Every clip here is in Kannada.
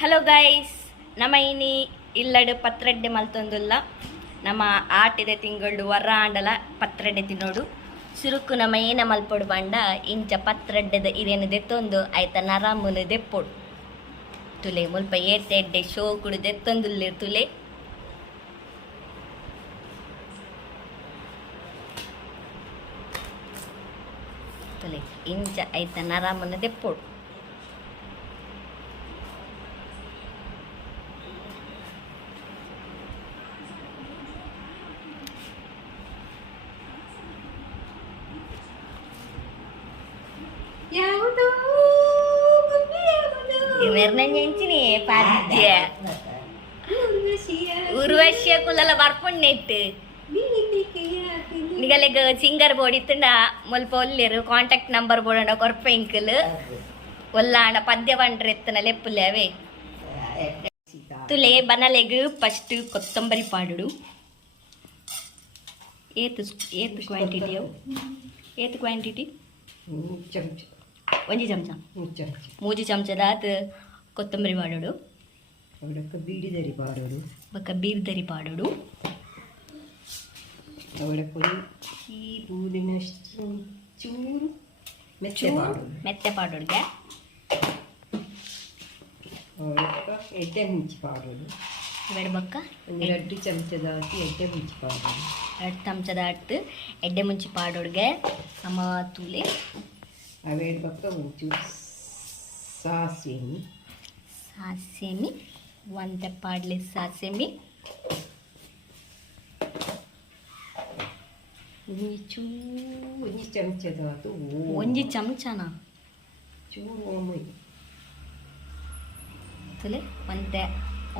ಹಲೋ ಗೈಸ್, ನಮ್ಮ ಇನಿ ಇಲ್ಲಡು ಪತ್ರಡ್ಡೆ ಮಲ್ತೊಂದುಲ್ಲ. ನಮ್ಮ ಆಟಿದ ತಿಂಗಳು ವರಾಂಡಲ ಪತ್ರಡ್ಡೆ ತಿನ್ನೋಡು ಸುರುಕು ನಮ್ಮ ಏನ ಮಲ್ಪೊಡು ಬಂಡ ಇಂಚ ಪತ್ರಡ್ಡೆದ ಇರೇನು ದೆತ್ತೊಂದು ಆಯ್ತ ನರಾಮುನು ದೆಪ್ಪೊಡು ತುಲೆ ಮುಲ್ಪ ಏಟೆಡ್ಡೆ ಶೋಕುಡು ದೆತ್ತೊಂದುಲ್ಲೇರು ತುಲೆ. ತುಲೆ ಇಂಚ ಆಯ್ತ ನರಾಮುನು ದೆಪ್ಪೊಡು. ಮೆರ್ನಂಚಿನಿ ಪಾದ್ಯ ಉರ್ವಶಿಯ ಕುಲಲ ಬರ್ಪುಣ್ಣೆಟ್ಟು ನಿಗಲೆಗ್ ಸಿಂಗರ್ ಬೋರ್ಡ್ ಇತ್ತಂಡ ಮುಲ್ಪ ಒಲ್ಲೆರು ಕಾಂಟ್ಯಾಕ್ಟ್ ನಂಬರ್ ಬೋರ್ಡ್ ಕೊರ್ಪೆಂಕಲ್ ಒಲ್ಲಾಂಡ ಪದ್ಯ ಬಂಡ್ರೆ ಎತ್ತನ ಲೆಪ್ಪುಲೆ ಅವೇ ತುಲೆ ಬನಲೆಗ್ ಫಸ್ಟ್ ಕೊತ್ತಂಬರಿ ಪಾಡುಡು ಏತ್ ಕ್ವಾಂಟಿಟಿ ಒಂಜಿ ಚಮಚ ಮೂಜಿ ಚಮಚದಾತ್ ಕೊತ್ತಂಬರಿ ಪಾಡೋಡು ಬೊಕ್ಕ ಬೀರ್ದರಿ ಪಾಡೋಡು ಮೆತ್ತೆ ಪಾಡೋಡ್ಗೆ ಎಡ್ಡೆ ಮುಂಚಿ ಪಾಡೋಡು ಇವೆರಡು ಬೊಕ್ಕ 2 ಚಮಚದಾಕಿ ಎಡ್ಡೆ ಮುಂಚಿ ಪಾಡೋಡು 2 ಚಮಚದಾಟ್ ಎಡ್ಡೆ ಮುಂಚಿ ಪಾಡೋಡ್ಗೆ ನಮ್ಮ ತೂಲೆ ಅವೆರಡು ಬೊಕ್ಕ ಒಂಚೂರು ಸಾಸೇಮಿ ಒಂದೆ ಪಾಡ್ಲೆ ಸಾಸೇಮಿ ಒಂಜಿ ಚಮಚದಾತು ಒಂಜಿ ಚಮಚನ ಚೂರು ಓಮ ತುಲೆ ಒಂದೆ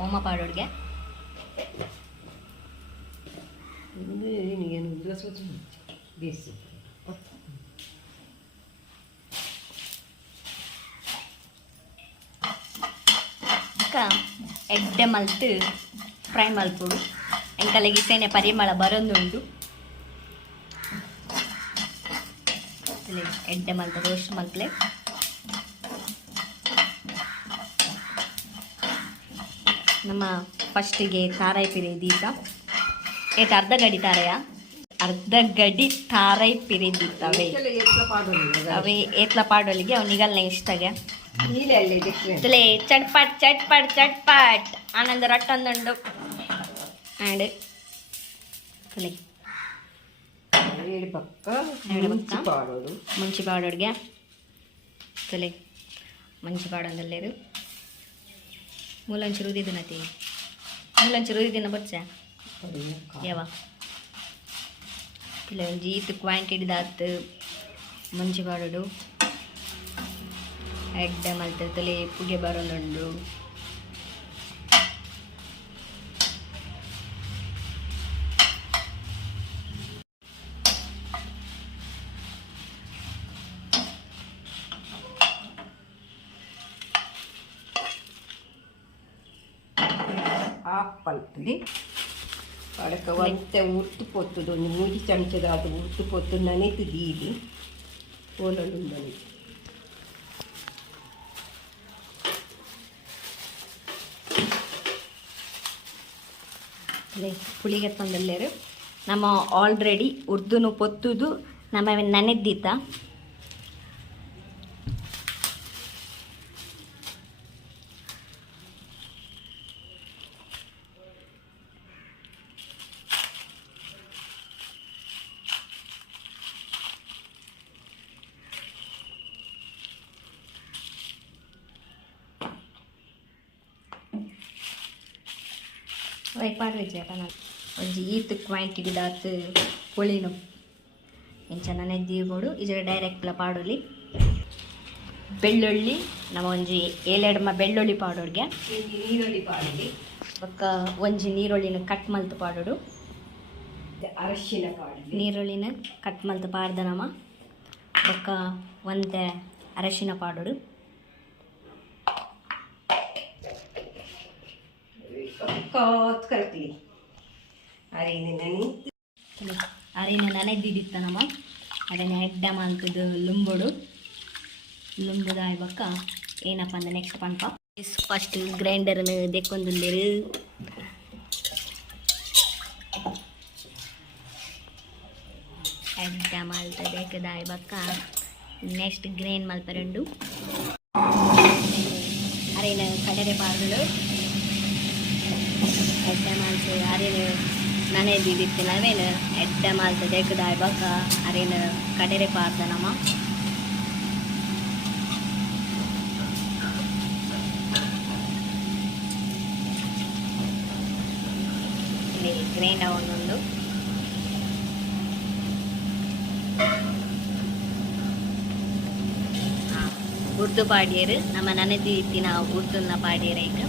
ಓಮ ಪಾಡೋಡ್ಗೆ ಏನು ಬೇಸಿ ಎಡ್ಡೆ ಮಲ್ತು ಫ್ರೈ ಮಲ್ಪುಡು ಎಂಕಲೆಗೆ ಸೇನೆ ಪರಿಮಳ ಬರೊಂದುಂಡು. ಎಡ್ಡೆ ಮಲ್ತು ರೋಸ್ಟ್ ಮಲ್ಪಲೆ ನಮ್ಮ ಫಸ್ಟಿಗೆ ತಾರಾಯಿ ಪಿರೆ ದೀತ ಏತ ಅರ್ಧ ಗಡಿ ತಾರಾಯಿ ಪಿರೆ ದೀತವೆ ಅವೇ ಏತ್ಲ ಪಾಡೋಲಿಗೆ ಅವನಿಗಲ್ನೇ ಇಷ್ಟಗೆ ತುಲೆ ಚಟ್ಪಟ್ ಚಟ್ಪಟ್ ಚಟ್ಪಟ್ ಆನಂದ ರಟ್ಟೊಂದುಂಡು ಆ್ಯಂಡ್ ತುಲೆ ಮುಂಚಿ ಪಾಡೋಡ್ಗೆ ತುಲೆ ಮುಂಚಿ ಪಾಡೊಂದಲ್ಲೇರು ಮೂಲಂಚು ರುದಿದಿನ ಬೊಚ್ಚ ಯಾವ ತುಲೆ ಒಂಜಿ ಈತ್ ಕ್ವಾಂಟಿಟಿದಾತ್ ಮುಂಚಿ ಪಾಡೋಡು ಎಡ್ಡೆ ಮಲ್ತೆ ತುಲೆ ಪುಗೆ ಬರೋದುಂಡು. ಆಪಲ್ಪುಲಿ ಅಡಕ ಒಂತೆ ಉರ್ತು ಪೊತ್ತುದು ಒಂದು 3 ಚಮಚದಾದ ಉರ್ತು ಪೊತ್ತು ನನೆತು ದೀದಿ ಓಲುಂಡಲಿ ಪುಳಿಗೆ ತಂದಲ್ಲೇರು ನಮ್ಮ ಆಲ್ರೆಡಿ ಉರ್ದುನು ಪೊತ್ತುದು ನಮ್ಮ ನೆನೆದ್ದೀತ ಪಾಡು ನಾನು ಒಂಜಿ ಈತ್ ಕ್ವಾಂಟಿಟಿದಾತ್ ಪುಳಿನು ಇಂಚ ನೆನೆದ್ದೀಗೋಡು ಇಜರ ಡೈರೆಕ್ಟ್ಲ ಪಾಡೋಲಿ ಬೆಳ್ಳುಳ್ಳಿ ನಮ್ಮ ಒಂಜಿ 7 ಬೆಳ್ಳುಳ್ಳಿ ಪಾಡೋಡ್ಗೆ ನೀರುಳ್ಳಿ ಪಾಡೋಲಿ ಬೊಕ್ಕ ಒಂಜಿ ನೀರುಳ್ಳಿನ ಕಟ್ ಮಲ್ತು ಪಾಡೋಡು ಅರಶಿನ ಪಾಡೋಲಿ ನೀರುಳ್ಳಿನ ಕಟ್ ಮಲ್ತು ಪಾಡ್ದ ನಮ್ಮ ಬೊಕ್ಕ ಒಂದೆ ಅರಶಿನ ಪಾಡೋಡು ಕಲ್ತೀವಿ ಅರಿನ ನೆನೆದಿತ್ತ ನಮ್ಮ ಅದನ್ನು ಎಡ್ಡೆ ಮಲ್ತದು ಲುಂಬುಡು ಲುಂಬುದಾಯ್ ಬೊಕ್ಕ ಏನಪ್ಪ ಅಂದ್ರೆ ನೆಕ್ಸ್ಟ್ ಪನ್ಪ ಫಸ್ಟ್ ಗ್ರೈಂಡರ್ನ ದೆಕ್ಕೊಂದುಲ್ಲೆರು ಎಡ್ಡ ಮಾಲ್ತ ದೆಕ್ಕದಾಯ್ ಬಕ್ಕ ನೆಕ್ಸ್ಟ್ ಗ್ರೈಂಡ್ ಮಲ್ಪರೆಂಡು ಅರೇನು ಕಡಲೆ ಪಾರ್ಗಳು ಎಡ್ಡ ಮಾಲ್ತು ಅರೇನು ನನೇದು ಇದಿತ್ತು ನಾವೇನು ಎಡ್ಡ ಮಾಲ್ತ ದೆಕ್ಕದಾಯ್ ಬಕ್ಕ ಅರೇನು ಕಡಲೆ ಪಾರ್ದ ನಮ್ಮ ಗ್ರೈಂಡ್ ಆವೊಂದುಂಡು ಉರ್ದು ಪಾಡ್ಯರು ನಮ್ಮ ನನ್ನದಿ ಇತ್ತಿನ ಉರ್ದುನ ಪಾಡ್ಯರ ಈಗ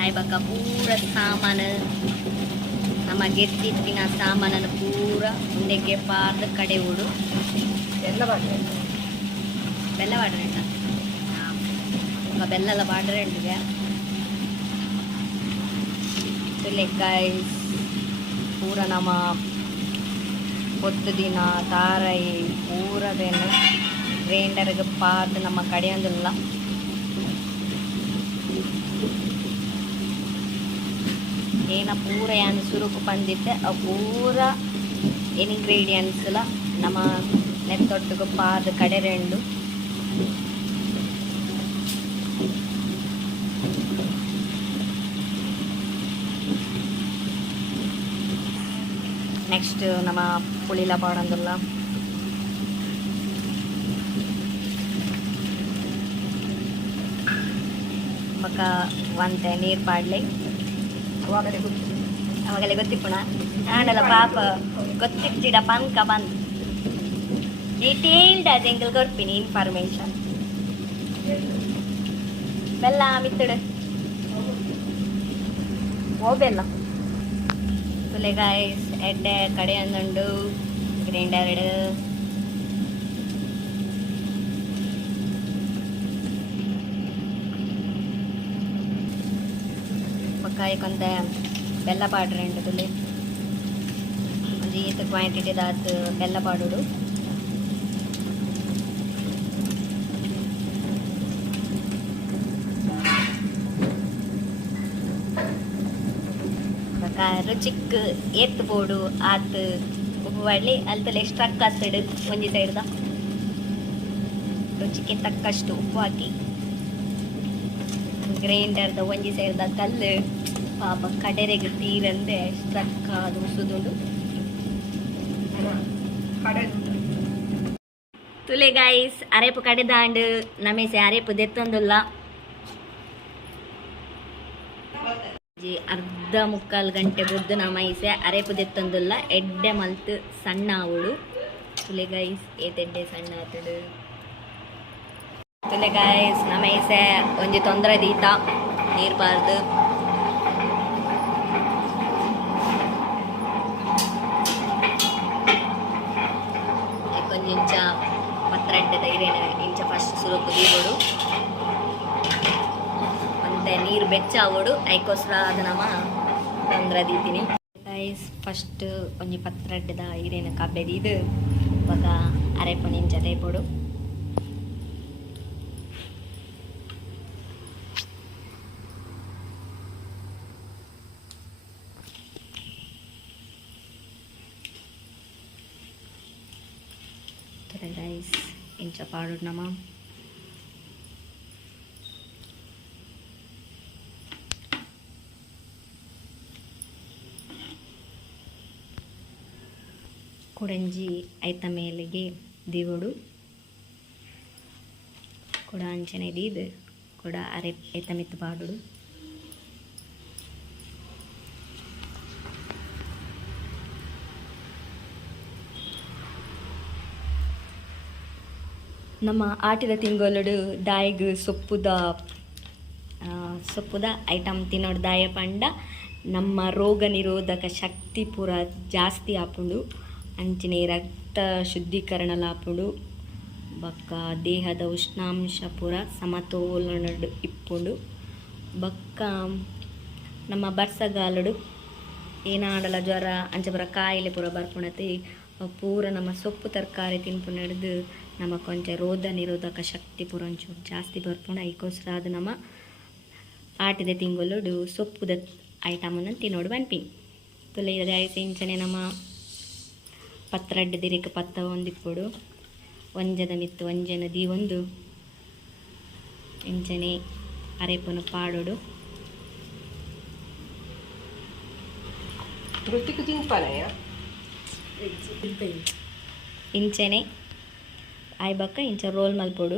ಆಯ್ ಬಕ್ಕ ಪೂರ ಸಾಮಾನು ನಮ್ಮ ಗೆತ್ತಿತ್ತಿನ ಸಾಮಾನನ್ನು ಪೂರ ಉಂಡೆಗೆ ಪಾರ್ದು ಕಡೆ ಉಡು ಎಲ್ಲ ಬಾಡ್ರೆ ಬೆಲ್ಲ ಪಾಡ್ರೆ ಬೆಲ್ಲ ಪಾಡ್ರೆ ಉಂಟಿಗೆ ಲೆಗ್ಗಾಯ್ಸ್ ಪೂರ ನಮ್ಮ ಹೊತ್ತು ದಿನ ತಾರೈ ಪೂರದೇನು ಗ್ರೈಂಡರ್ಗೆ ಪಾರ್ದು ನಮ್ಮ ಕಡೆಯೊಂದಿಲ್ಲ ಏನ ಪೂರ ಏನು ಸುರುಕು ಬಂದಿತ್ತೆ ಅವು ಪೂರ ಇನ್ಗ್ರೀಡಿಯೆಂಟ್ಸ್ಲ ನಮ್ಮ ನೆತ್ತೊಟ್ಟಿಗೆ ಪಾರ್ದು ಕಡೆ ರೆಂಡು ನೆಕ್ಸ್ಟ್ ನಮ್ಮ ಪುಳಿಲ ಪಾಡಂದುಲ್ಲ ಬಕ್ಕ ಒಂತೆ ನೀರು ಪಾಡ್ಲಿ ಅವಾಗಲೇ ಗೊತ್ತಿಪ್ಪುಣ ಆಂಡಲ ಪಾಪ ಗೊತ್ತಿಪ್ಪಿಡ ಪನ್ಕ ಬಂದು ಡೀಟೇಲ್ಡ್ ಅದು ಎಂಗಲ್ ಕೊಡ್ತೀನಿ ಇನ್ಫಾರ್ಮೇಶನ್ ಬೆಲ್ಲ ಮಿತ್ತಡು ಓ ಬೆಲ್ಲ ಗಾಯ್ಸ್ ಎಡ್ಡೆ ಕಡೆ ಒಂದುಂಡು ಗ್ರೈಂಡರ್ ಪಕ್ಕಾಯಿ ಕೊಂತ ಬೆಲ್ಲ ಪಾಡ್ರೆ ಉಂಟು ತುಳಿ ಒಂದು ಈತ ಕ್ವಾಂಟಿಟಿ ದಾತು ಬೆಲ್ಲ ಪಾಡುಡು ರುಚಿಕ್ ಎತ್ತು ಬೋಡು ಆತು ಉಪ್ಪು ಬಾಡ್ಲಿ ಅಲ್ತಲ್ಲಿ ಸ್ಟ್ರಕ್ ಆಗ್ತಡು ಒಂಜಿ ಸೈಡ್ದ ರುಚಿಗೆ ತಕ್ಕಷ್ಟು ಉಪ್ಪು ಹಾಕಿ ಗ್ರೈಂಡರ್ದ ಒಂಜಿ ಸೈಡ್ದ ಕಲ್ಲು ಪಾಪ ಕಡೆರೆಗೆ ತೀರಂದೆ ಸ್ಟ್ರಕ್ ಅದು ಉಸುದುಂಡು ತುಲೆ ಗಾಯ್ಸ್ ಅರೆಪು ಕಡೆದಾಂಡು ನಮೇಸೆ ಅರೆಪು ದೆತ್ತೊಂದುಲ್ಲ ಅರ್ಧ ಮುಕ್ಕಾಲು ಗಂಟೆ ಬುದ್ದು ನಮ್ಮ ಐಸೆ ಅರೆಪು ದೆತ್ತೊಂದುಲ್ಲ ಎಡ್ಡೆ ಮಲ್ತು ಸಣ್ಣ ಅವಳು ತುಲೆಗಾಯ್ಸ್ ಏತೆಡ್ಡೆ ಸಣ್ಣ ಆತಡು ತುಲೆಗಾಯ್ಸ್ ನಮ್ಮ ಐಸೆ ಒಂಜಿ ತೊಂದರೆ ದೀತ ನೀರು ಬಾರ್ದು ಒಂಜಿ ಇಂಚ ಪತ್ರೆಡ್ಡೆದ ಇರೇನು ಇಂಚ ಫಸ್ಟ್ ಸುರುಕು ದೀಬೋಡು ಮತ್ತೆ ನೀರು ಬೆಚ್ಚ ಅವಡು ಐಕೋಸ್ಕರ ಅದು ನಮ್ಮ ತೊಂದರೆ ದೀತೀನಿ ಗೈಸ್ ಫಸ್ಟ್ ಒಂಜಿ ಪತ್ರೆಡ್ಡೆದ ಇರೇನು ಕಬ್ಬೆದಿದು ಇವಾಗ ಅರೆಪು ಇಂಚ ತೇಪೋಡು ಗೈಸ್ ಇಂಚ ಪಾಡು ನಮ್ಮ ಕುಡಂಜಿ ಐತ ಮೇಲೆಗೆ ದಿವಡು ಕುಡ ಅಂಚನೆ ದೀದು ಕುಡ ಅರೆ ಐತ ಮಿತ್ತು ಪಾಡು ನಮ್ಮ ಆಟಿದ ತಿಂಗೊಲುಡು ದಾಯಿಗ್ ಸೊಪ್ಪುದ ಐಟಮ್ ತಿನ್ನೋಡು ದಾಯ ಪಂಡ ನಮ್ಮ ರೋಗ ನಿರೋಧಕ ಶಕ್ತಿ ಪೂರ ಜಾಸ್ತಿ ಆಪುಂಡು ಅಂಚಿನ ರಕ್ತ ಶುದ್ಧೀಕರಣ ಲಾಪುಂಡು ಬಕ್ಕ ದೇಹದ ಉಷ್ಣಾಂಶ ಪೂರ ಸಮತೋಲನ ಇಪ್ಪುಂಡು ಬಕ್ಕ ನಮ್ಮ ಬರ್ಸಗಾಲುಡು ಏನಾಡಲ ಜ್ವರ ಅಂಚ ಪೂರ ಕಾಯಿಲೆ ಪೂರ ಬರ್ಪುಣತೆ ಪೂರ ನಮ್ಮ ಸೊಪ್ಪು ತರಕಾರಿ ತಿನ್ಪು ನಡೆದು ನಮ್ಮ ಕೊಂಚ ರೋಗ ನಿರೋಧಕ ಶಕ್ತಿ ಪುರೊಂಚೂರು ಜಾಸ್ತಿ ಬರ್ಪುಂಡು ಐಕೋಸ್ಕರ ಅದು ನಮ್ಮ ಆಟಿದ ತಿಂಗಳು ಸೊಪ್ಪುದ ಐಟಮನ್ನು ತಿನ್ನೋಡು ಬನ್ಪಿ ತುಲೆ ಐಸೆ ಇಂಚನೆ ನಮ್ಮ ಪತ್ರಡ್ಡ ದಿರಿಕ ಪತ್ತ ಒಂದಿಪ್ಪುಡು ಒಂಜದ ಮಿತ್ತು ಒಂಜನ ದಿ ಒಂದು ಇಂಚನೆ ಅರೆಪುನ ಪಾಡೋಡು ರುಚಿಗೆ ತಿನ್ಪಾನಯ್ಯ ಇಂಚನೆ ಆಯ್ಬಕ್ಕ ಇಂಚ ರೋಲ್ ಮಲ್ಪೊಡು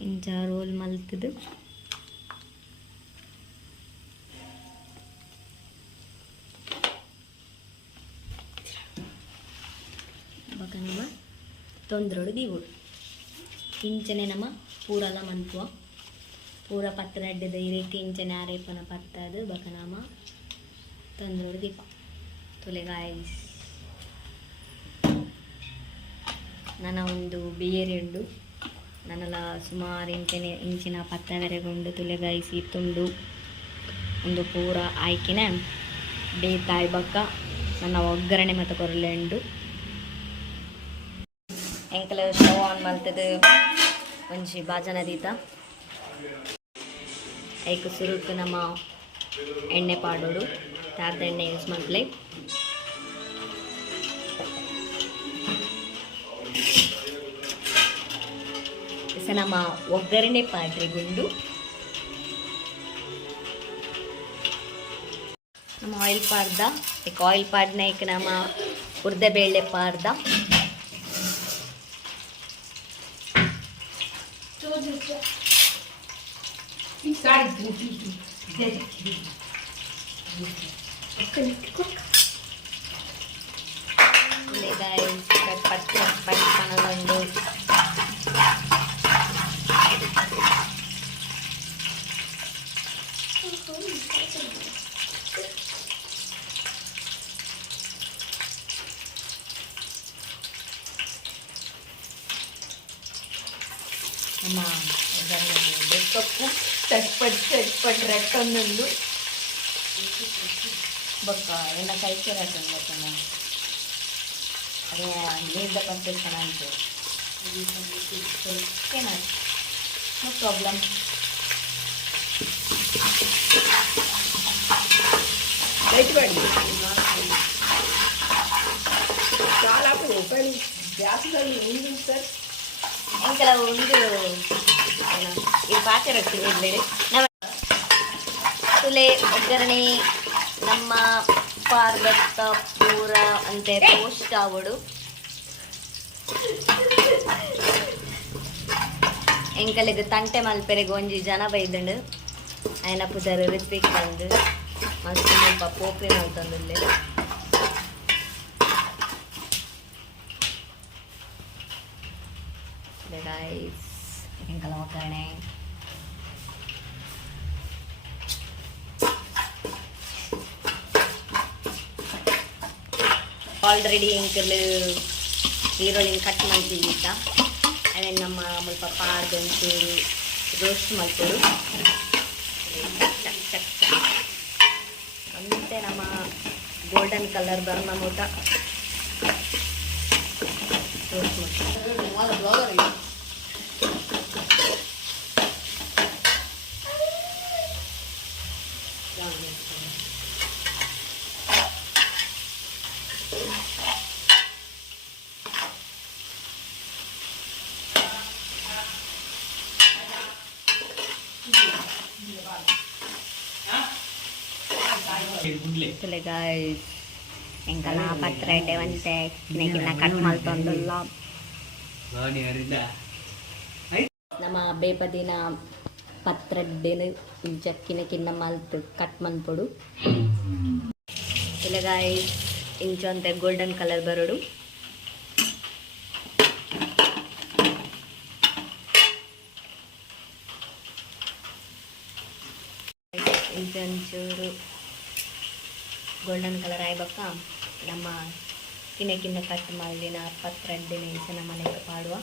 ಇಂಚ ರೋಲ್ ಮಲ್ತದು ಬಕ್ಕ ನಮ್ಮ ತೊಂದ್ರೋಡು ದೀವುಡು ಇಂಚನೆ ನಮ್ಮ ಪೂರಲ ಮನ್ಪುವ ಪೂರ ಪತ್ರ ಅಡ್ಡದ ಇರೇಕೆ ಇಂಚನೆ ಆರೇಪನ ಪತ್ತದು ಬಕ ನಮ್ಮ ತೊಂದ್ರೋಡು ದೀಪ ತುಲೆಗಾಯ್ಸ್ ನನ್ನ ಒಂದು ಬೇರೆಂಡು ನನ್ನಲ ಸುಮಾರು ಇಂಚಿನ ಪತ್ತವೆರೆಗೊಂಡು ತುಲೆಗಾಯಿಸಿ ತುಂಡು ಒಂದು ಪೂರ ಆಯ್ಕಿನ ಬೇತಾಯಿ ಬಕ್ಕ ನನ್ನ ಒಗ್ಗರಣೆ ಮತ್ತು ಕೊರಲೆಂಡು ಎಂಕಲ ಸ್ಟವ್ ಆನ್ ಮಾಡ್ತದೆ ಒಂಜಿ ಬಾಜನ ದೀತ ಐಕು ಸುರುಕು ನಮ್ಮ ಎಣ್ಣೆ ಪಾಡೋಡು ತಾರ್ದ ಎಣ್ಣೆ ಯೂಸ್ ಮಾಡ್ಲೆ ನಮ್ಮ ಒಗ್ಗರಣೆ ಪಾಡ್ರೆ ಗುಂಡು ನಮ್ಮ ಆಯಿಲ್ ಪಾರ್ದ ಆಯಿಲ್ ಪಾಡ್ನ ನಮ್ಮ ಉರ್ದ ಬೇಳೆ ಪಾರ್ದ ಪಣಗೊಂಡು ನಮ್ಮ ಬೆಕ್ಕಪ್ಪು ಚಟ್ಪಟ್ ರೆಟ್ಟೊಂದು ಬೊಕ್ಕ ಎಲ್ಲ ಕೈಕೆ ರಟ್ಟೊಂದು ಬಕ್ಕನ ಅದೇ ನೀರ್ದ ಪರ್ಫೆಕ್ಷನ್ ಅಂತ ಏನಾಯ್ತು ನೋ ಪ್ರಾಬ್ಲಮ್ చాలా ఓపెన్ గ్యాస్లో ఉంది సార్ ಎಂಕಲ ಒಂದು ಈ ಪಾತ್ರೆ ರೊಟ್ಟಿ ಇರಲಿ ನಮ್ಮ ತುಲೆ ಒಗ್ಗರಣೆ ನಮ್ಮ ಪಾರ್ವತ ಪೂರ ಅಂತೆ ರೋಸ್ಟ್ ಆವಡು ಎಂಕಲಿಗೆ ತಂಟೆ ಮಲ್ಪೆರೆಗೆ ಒಂಜಿ ಜನ ಬೈದಂಡು ಆಯ್ನ ಪುದರ್ ರಿಪಿಕ್ ಬಂದು ಮಸ್ತ್ ಸ್ವಲ್ಪ ಪೋಪಿನ ಅಂತಂದಿಲ್ಲ ಗೈಸ್ ಎಂಕಲ ಒಗ್ಗರಣೆ ಆಲ್ರೆಡಿ ಎಂಕಲ್ ಈರುಳ್ಳಿನ ಕಟ್ ಮಾಡ್ತೀವಿ ಅದೇ ನಮ್ಮ ಸ್ವಲ್ಪ ಪಾರ್ದೊಂಚೂರು ರೋಸ್ಟ್ ಮಾಡ್ಕೊಡು ಅಂತೆ ನಮ್ಮ ಗೋಲ್ಡನ್ ಕಲರ್ ಬರ್ನ ಮೂಟ ರೋಸ್ಟ್ ಮಾಡ್ತೀವಿ ఇంకా నా పత్రెడ్డే వంటే కిన్న కట్ మల్తొందుల్ల ನಮ್ಮ ಬೇಪದಿನ ಪತ್ರಡ್ಡೆನ ಇಂಚಕ್ಕಿನ ಕಿನ್ನ ಮಲ್ತು ಕಟ್ ಮಲ್ಪೊಡು ಇಲ್ಲಗಾಯಿ ಇಂಚೊಂತೆ ಗೋಲ್ಡನ್ ಕಲರ್ ಬರೋಡು ಇಂಚೊಂಚೂರು ಗೋಲ್ಡನ್ ಕಲರ್ ಆಯ್ಬಕ್ಕ ನಮ್ಮ ಕಿನ್ನ ಕಟ್ ಮಾಡಿನ ಪತ್ರಡ್ಡೆನ ಇಂಚನ ಮನೆಗೆ ಪಾಡುವ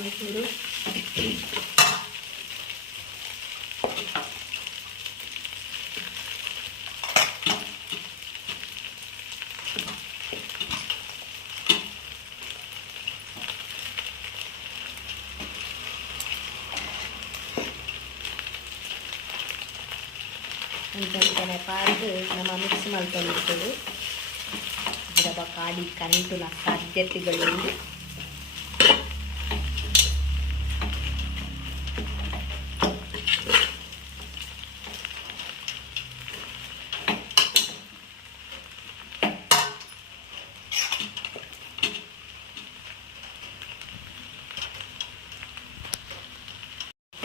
ಮಾಡ್ಕೊಂಡು ಅಂಚನೆ ಪಾರ್ದು ನಮ್ಮ ಮಿಕ್ಸ್ ಮಾಡ್ಕೊಂಡಿರ್ತೇವೆ. ಇದರ ಕಾಡಿ ಕರೆಂಟಿನ ಸಾಧ್ಯತೆಗಳುಂಟು.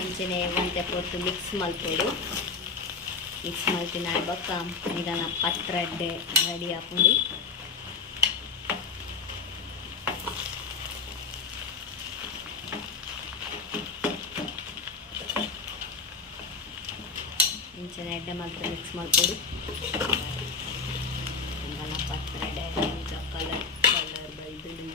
ಅಂಚನೆ ಒಂತೆ ಪೊತ್ತು ಮಿಕ್ಸ್ ಮಲ್ಪೋಡು. ಮಿಕ್ಸ್ ಮಲ್ತಿನ ಬೊಕ್ಕ ಇದನ್ನ ಪತ್ರಡ್ಡೆ ರೆಡಿ ಹಾಕೊಂಡು ಇಂಚನೆ ಎಡ್ಡೆ ಮಾತ್ರ ಮಿಕ್ಸ್ ಮಾಡ್ಕೊಡು. ಇದನ್ನ ಪತ್ರಡ್ಡೆ ಕಲರ್ ಬೈದುಳಿ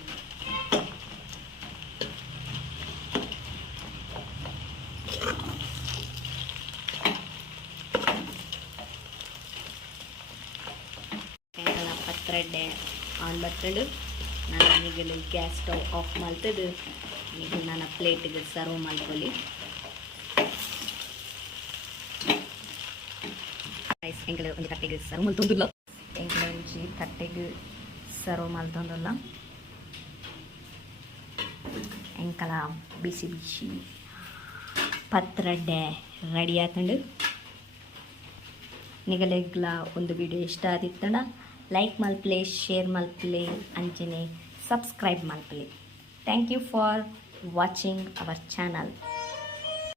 ಪತ್ರಡ್ಡೆ ಆನ್ ಬರ್ತಡು. ನಾನು ಈಗಲೂ ಗ್ಯಾಸ್ ಸ್ಟವ್ ಆಫ್ ಮಾಡ್ತದ್ದು. ಈಗ ನಾನು ಪ್ಲೇಟಿಗೆ ಸರ್ವ್ ಮಾಡ್ಕೊಳ್ಳಿ. ರೈಸ್ ಎಂಕಲ ಒಂದು ತಟ್ಟೆಗೆ ಸರ್ವ್ ಮಾಡ್ತೊಂದಿಲ್ಲ. ಎಂಕಲ ಒಂಚಿ ತಟ್ಟೆಗೆ ಸರ್ವ್ ಮಾಡ್ತೊಂದಲ್ಲ. ಎಂಕಲ ಬಿಸಿ ಬಿಸಿ ಪತ್ರಡ್ಡೆ ರೆಡಿ ಆತಂಡು. ನಿಗಲೆಗ್ಲ ಒಂದು ವಿಡಿಯೋ ಇಷ್ಟ ಆದಿತ್ತಂಡ ಲೈಕ್ ಮಲ್ಪ್ಲೆ, ಶೇರ್ ಮಲ್ಪ್ಲೆ, ಅಂಚನೆ ಸಬ್ಸ್ಕ್ರೈಬ್ ಮಲ್ಪ್ಲೆ. Thank you for watching our channel.